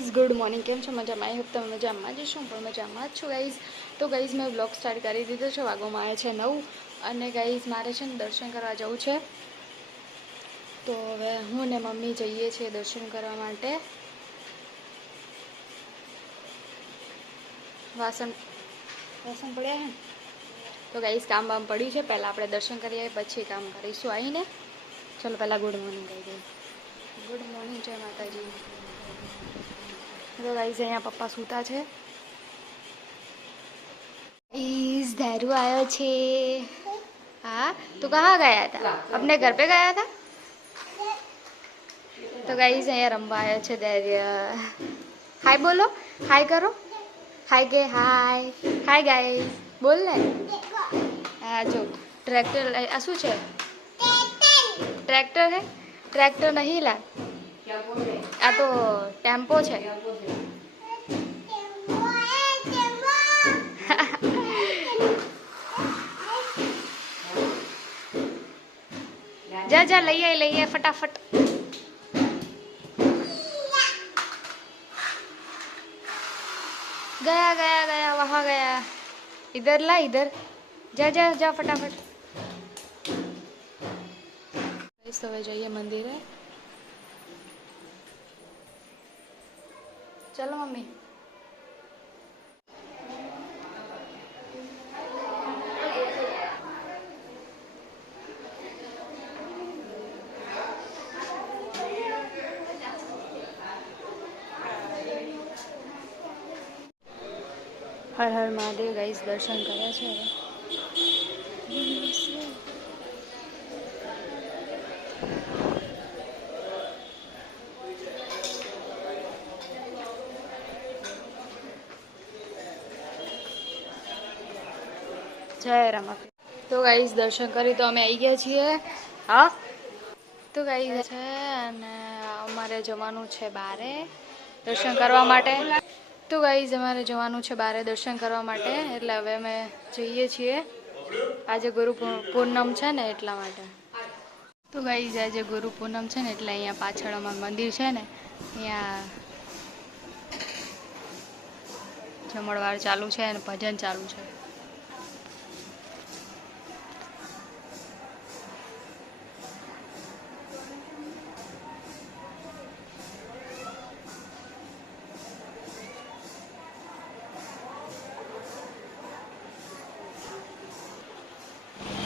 Guys good morning. કેમ છો? મજામાં? આઈ હોપ તમે મજામાં જ શું પણ મજામાં જ છો ગાઈઝ. તો ગાઈઝ મેં બ્લોગ સ્ટાર્ટ કરી દીધો છે. વાગોમાં આવે છે 9 અને ગાઈઝ મારે છે ને દર્શન કરવા જવું છે. તો હવે હું ને મમ્મી જઈએ છીએ દર્શન કરવા માટે. વાસણ પડ્યા હે. તો ગાઈઝ કામ બામ પડ્યું છે. પહેલાં આપણે દર્શન કરીએ પછી કામ કરીશું આવીને. ચલો પહેલાં ગુડ મોર્નિંગ કહી દઈએ. ગુડ મોર્નિંગ, જય માતાજી. तो गाइस यहाँ पप्पा सूता है. इस धैरू आयो छे. हाँ तो कहाँ गया था? अपने घर पे गया था. तो गाइस यहाँ रंबा आयो छे धैर्य. हाय बोलो, हाय करो. हाय के हाय. हाय गाइस बोल ने. हाँ जो ट्रैक्टर आ शू छे? ट्रैक्टर है. ट्रैक्टर नहीं ला. आ तो टेम्पो है. जा जा लइए फटाफट. गया वहाँ गया. इधर ला, इधर जा जा जा फटाफट. तो वे जाइए मंदिर है. चलो मम्मी. हर हर महादेव. गाइस दर्शन કર્યા છે હવે. જય રામ. તો ગાઈસ દર્શન કરી તો અમે આવી ગયા છીએ. હા તો ગાઈસ છે અને અમારે જવાનું છે બારે દર્શન કરવા માટે. તો ગાઈઝ અમારે જવાનું છે બારે દર્શન કરવા માટે. એટલે હવે અમે જઈએ છીએ. આજે ગુરુ પૂનમ છે ને એટલા માટે. તો ગાઈઝ આજે ગુરુ પૂનમ છે ને એટલે અહીંયા પાછળ અમારું મંદિર છે ને અહીંયા જમણવાર ચાલુ છે અને ભજન ચાલુ છે.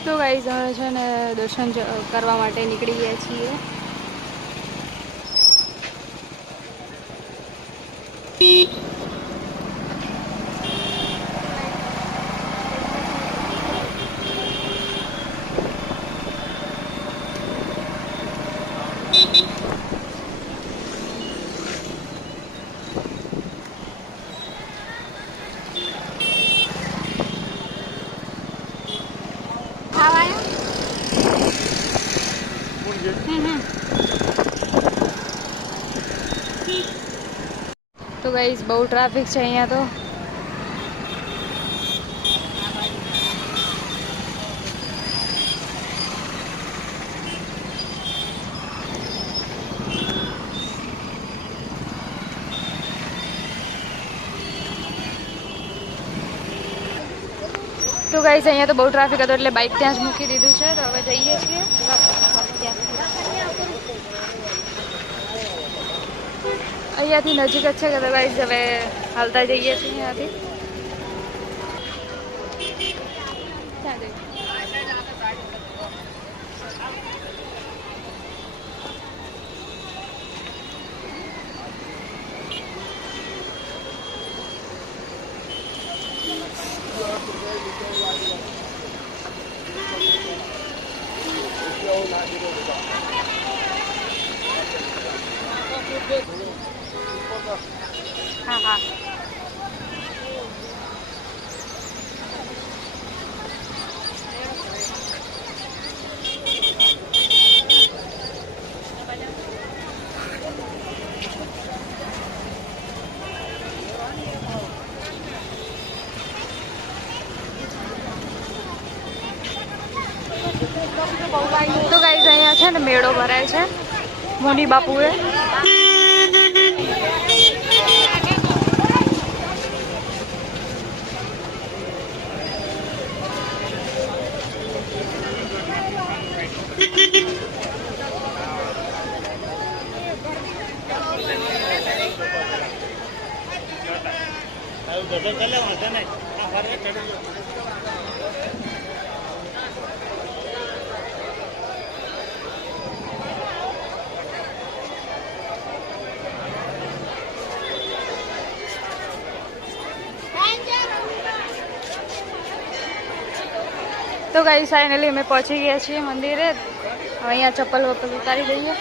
તો ગાઈઝ અમે છે ને દર્શન કરવા માટે નીકળી ગયા છીએ. તો ગાઈઝ બહુ ટ્રાફિક છે અહીંયા તો. તો ગાઈઝ અહીંયા તો બહુ ટ્રાફિક હતો એટલે બાઇક ત્યાં જ મૂકી દીધું છે. તો હવે જઈએ છીએ. અહીંયાથી નજીક જ છે કે ગાઈઝ હવે હાલતા જઈએ છીએ અહીંયાથી. हाँ हाँ तो गाइस અહીંયા છે ને મેળો ભરાય છે મોની બાપુએ. તો ગાઈસ ફાઇનલી અમે પહોંચી ગયા છીએ મંદિરે. હવે અહીંયા ચપ્પલ વપ્પલ ઉતારી દઈએ.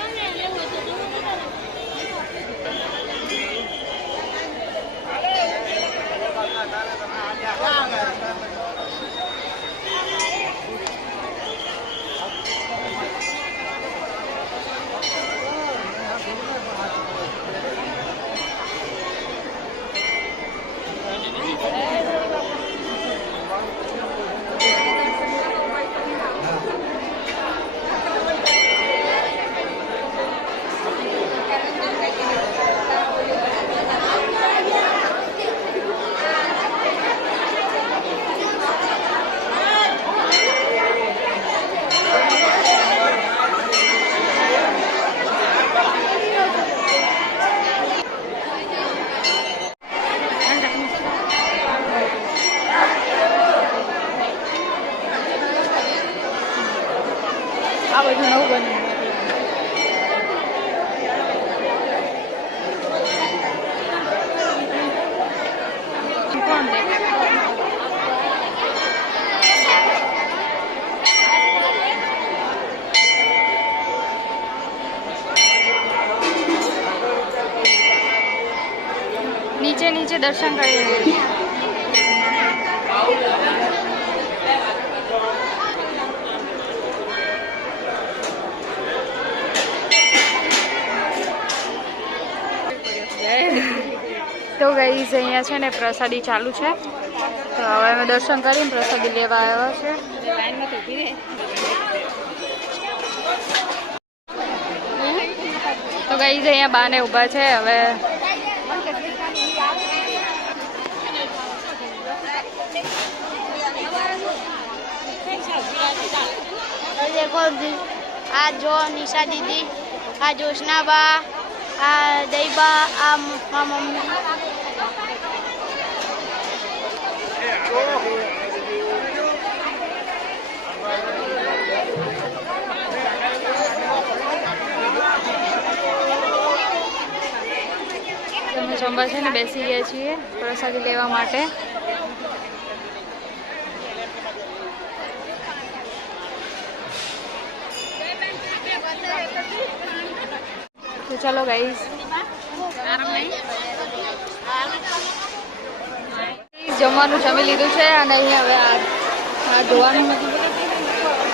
આ બધું નવું બન્યું. નીચે નીચે દર્શન કરી. તો ગાઈઝ અહીંયા છે ને પ્રસાદી ચાલુ છે. તો હવે અમે દર્શન કરીને પ્રસાદી લેવા આવ્યા છે. તો ગાઈઝ અહીંયા બાને ઊભા છે. હવે देखो आ जो निशा दीदी आ जोशना बा आ दईबा आ मम्मी અમે જમવા છે ને બેસી ગયા છીએ પ્રસાદી લેવા માટે. તો ચાલો ગાઈઝ જમવાનું જમી લીધું છે. અને અહીંયા હવે આ ધોવાનું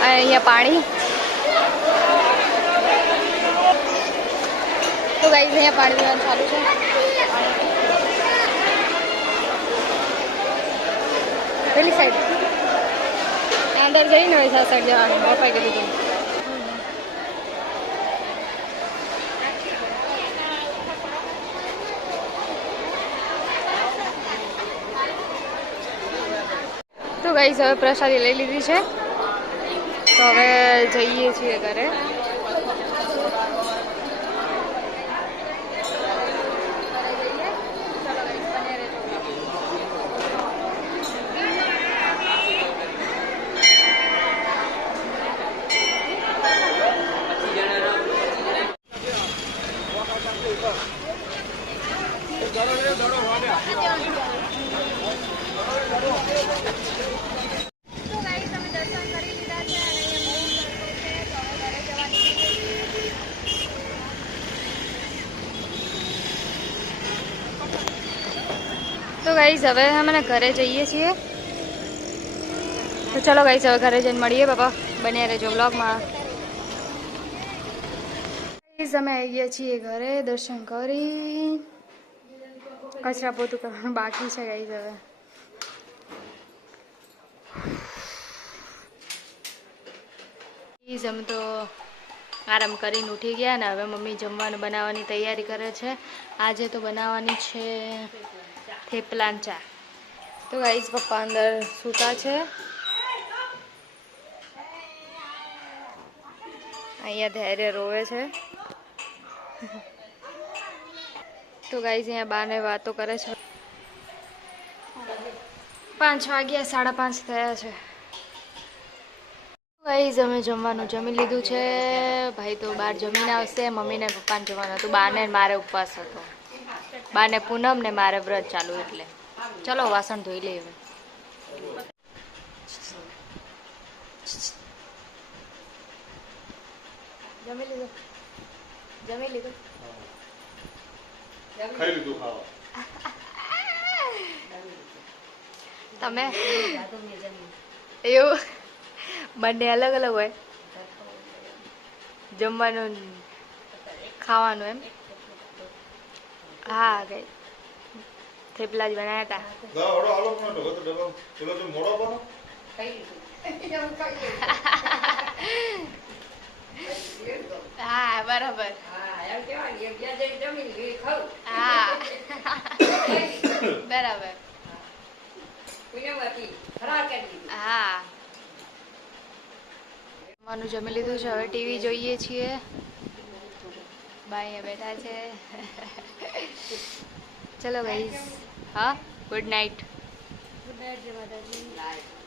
અહીંયા પાણી. તો ગાઈઝ અહીંયા પાણી પીવાનું ચાલુ છે. પેલી સાઈડ અંદર જઈને હોય આ સાઈડ જવાનું. પપ્પાએ કીધું તો ગાઈઝ હવે પ્રસાદી લઈ લીધી છે. તો હવે જઈએ છીએ ઘરે. તો ગાઈઝ હવે અમે ઘરે જઈએ છીએ. તો ચલો ગાઈઝ હવે ઘરે જઈને મળીએ. બાપા બન્યા રહેજો વ્લોગમાં. ગાઈઝ અમે આવી ગયા છીએ ઘરે દર્શન કરી. કચરા પોતું કરવાનું બાકી છે ગાઈઝ. હવે ગાઈઝ અમે તો આરામ કરીને ઉઠી ગયા ને હવે મમ્મી જમવાનું બનાવવાની તૈયારી કરે છે. આજે તો બનાવવાની છે થેપલા ને ચા. તો ગાઈઝ પપ્પા અંદર સૂતા છે. અહીંયા ધૈર્ય રોવે છે. તો ગાઈઝ અહીંયા બાને વાતો કરે છે. 5 વાગ્યા 5:30 થયા છે. ગાઈઝ અમે જમવાનું જમી લીધું છે. ભાઈ તો બહાર જમીને આવશે. મમ્મીને પપ્પાને જમવાનું હતું. બાને મારે ઉપવાસ હતો. બાને પૂનમ ને મારે વ્રત ચાલુ એટલે ચલો વાસણ ધોઈ લઈએ. જમી લીધું? જમી લીધું? ખાઈ લીધું ખાવા. તમે એવું બંને અલગ અલગ હોય જમવાનું ખાવાનું એમ? હા ગઈ થેપલા જ બનાવ્યા હતા. હળો હાલો પણ ઢોકો તો ડબ્બા પેલો જો મોડો બનો હા બરાબર. હા બરાબર. હા જમવાનું જમી લીધું છે. હવે ટીવી જોઈએ છીએ. ભાઈ બેઠા છે. ચલો ગાઈઝ. હા ગુડ નાઇટ. ગુડ નાઇટ જય માતાજી.